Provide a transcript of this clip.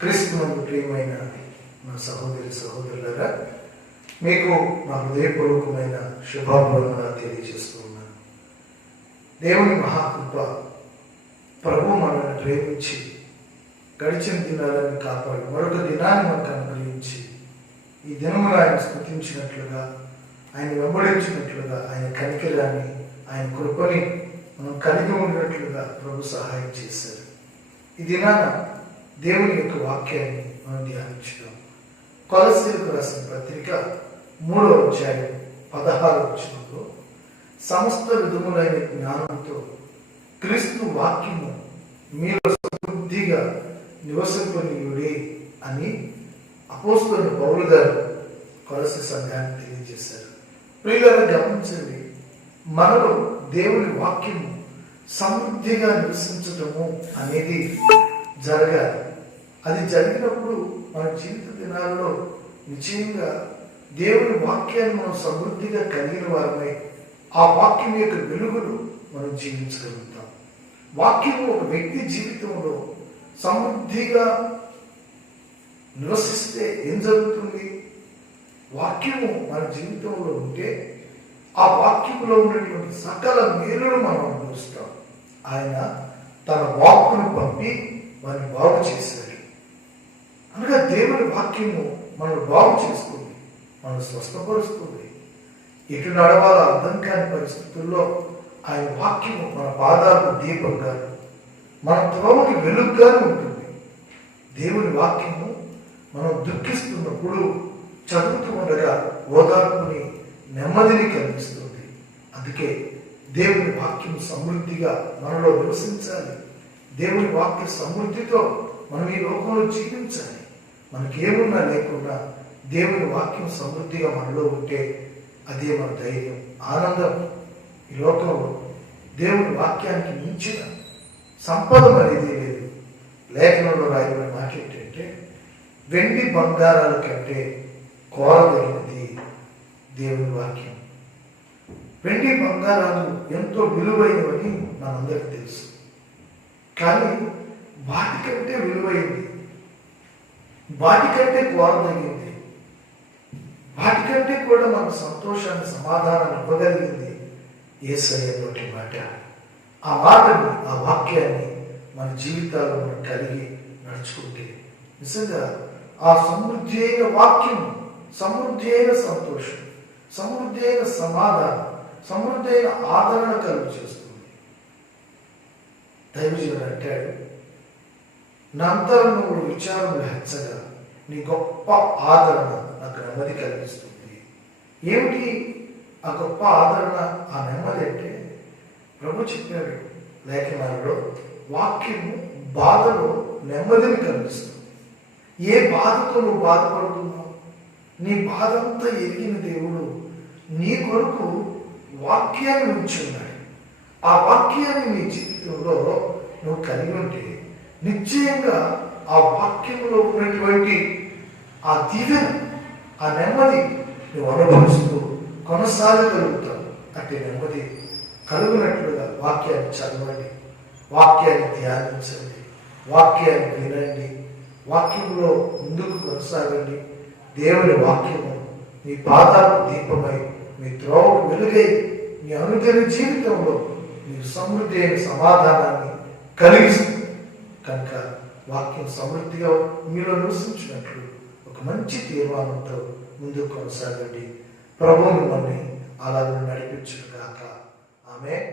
క్రీస్తునందు ప్రియమైన నా సహోదరి సహోదరులారా, మీకు నా హృదయపూర్వకమైన శుభాభివందనాలు తెలియజేస్తూ ఉన్నాను. దేవుని మహాకృప, ప్రభు మనల్ని ప్రేమించి గడిచిన దినాలను కాపాడి మరొక దినాన్ని మనకు అనుగ్రహించి ఈ దినమును ఆయన స్తుతించినట్లుగా, ఆయన వెంబడించినట్లుగా, ఆయన కనికరాన్ని, ఆయన కృపని మనం కలిగి ఉన్నట్లుగా ప్రభు సహాయం చేశారు. ఈ దినాన దేవుని యొక్క వాక్యాన్ని మనం ధ్యానించుదాం. కొలస్సీలకు రాసిన పత్రిక 3వ అధ్యాయం 16వ వచనంలో, సమస్త విధములైన జ్ఞానంతో క్రీస్తు వాక్యము మీలో సమృద్ధిగా నివసింపనీయుడే అని అపోస్తలుడైన పౌలు గారు కొలస్సీ సంఘాన్ని తెలియజేశారు. ప్రియులారా, గమనించండి, మనలో దేవుని వాక్యము సమృద్ధిగా నివసించటము అనేది జరగాలి. అది జరిగినప్పుడు మన జీవిత దినాలలో నిశ్చయంగా దేవుని వాక్యాన్ని మనం సమృద్ధిగా కలిగిన వారమై ఆ వాక్యం యొక్క వెలుగులు మనం జీవించగలుగుతాం. వాక్యము ఒక వ్యక్తి జీవితంలో సమృద్ధిగా నివసిస్తే ఏం జరుగుతుంది? వాక్యము మన జీవితంలో ఉంటే ఆ వాక్యంలో ఉన్నటువంటి సకల మేలును మనం అనుభవిస్తాం. ఆయన తన వాక్కును పంపి వారిని బాగు చేశాడు. అనగా దేవుని వాక్యము మనల్ని బాగు చేస్తుంది, మనం స్వస్థపరుస్తుంది. ఎటు నడవాలో అర్థం కాని పరిస్థితుల్లో ఆయన వాక్యము మన పాదాలకు దీపంగా, మన త్రోవకి వెలుగుగా ఉంటుంది. దేవుని వాక్యము మనం దుఃఖిస్తున్నప్పుడు చదువుతూ ఉండగా ఓదార్పుని, నెమ్మదిని కలిగిస్తుంది. అందుకే దేవుని వాక్యం సమృద్ధిగా మనలో నివసించాలి. దేవుని వాక్య సమృద్ధితో మనం ఈ లోకంలో జీవించాలి. మనకేమున్నా లేకుండా దేవుని వాక్యం సమృద్ధిగా మనలో ఉంటే అదే మన ధైర్యం, ఆనందం. ఈ లోకంలో దేవుని వాక్యానికి మించిన సంపద అనేది లేదు. లేఖనంలో రాయబడిన మాట ఏంటంటే, వెండి బంగారాల కంటే కోరదగినది దేవుని వాక్యం. వెండి బంగారాలు ఎంతో విలువైనవని మనందరికీ తెలుసు. కానీ వాటికంటే విలువైంది, వాటికంటే కోరదగింది, వాటికంటే కూడా మన సంతోషాన్ని, సమాధానాన్ని ఇవ్వగలిగింది యేసయ్య మాట. ఆ మాటని, ఆ వాక్యాన్ని మన జీవితాల్లో మనం కలిగి నడుచుకుంటే నిజంగా ఆ సమృద్ధి అయిన వాక్యం, సమృద్ధి అయిన సంతోషం, సమృద్ధి అయిన సమాధానం, సమృద్ధి అయిన ఆదరణ కలుగు చేస్తుంది. దైవజనుడు అంటాడు, నా అంతరంగంలో విచారములు హెచ్చగా నీ గొప్ప ఆదరణ నాకు నెమ్మది కలిగిస్తుంది. ఏమిటి ఆ గొప్ప ఆదరణ, ఆ నెమ్మది అంటే? ప్రభు చెప్పాడు లేఖనాలలో, వాక్యము బాధలో నెమ్మదిని కలిగిస్తుంది. ఏ బాధతో నువ్వు బాధపడుతున్నావు, నీ బాధంతా ఎరిగిన దేవుడు నీ కొరకు వాక్యాన్ని ఉంచున్నాడు. ఆ వాక్యాన్ని నీ జీవితంలో నువ్వు కలిగి ఉంటే నిశ్చయంగా ఆ వాక్యంలో ఉన్నటువంటి ఆ దీవెన, ఆ నెమ్మది నువ్వు అనుభవిస్తూ కొనసాగగలుగుతావు. అంటే నెమ్మది కలుగునట్లుగా వాక్యాన్ని చదవండి, వాక్యాన్ని ధ్యానించండి, వాక్యాన్ని వినండి, వాక్యంలో ముందుకు కొనసాగండి. దేవుని వాక్యము మీ పాదాలకు దీపమై, మీ త్రోవకు వెలుగై, మీ అనుదిన జీవితంలో మీరు సమృద్ధి అయిన సమాధానాన్ని కలిగిస్తుంది. కనుక వాక్యం సమృద్ధిగా మీలో నివసించినట్లు ఒక మంచి తీర్మానంతో ముందుకు కొనసాగండి. ప్రభువు మిమ్మల్ని అలాగే నడిపించుగాక. ఆమేన్.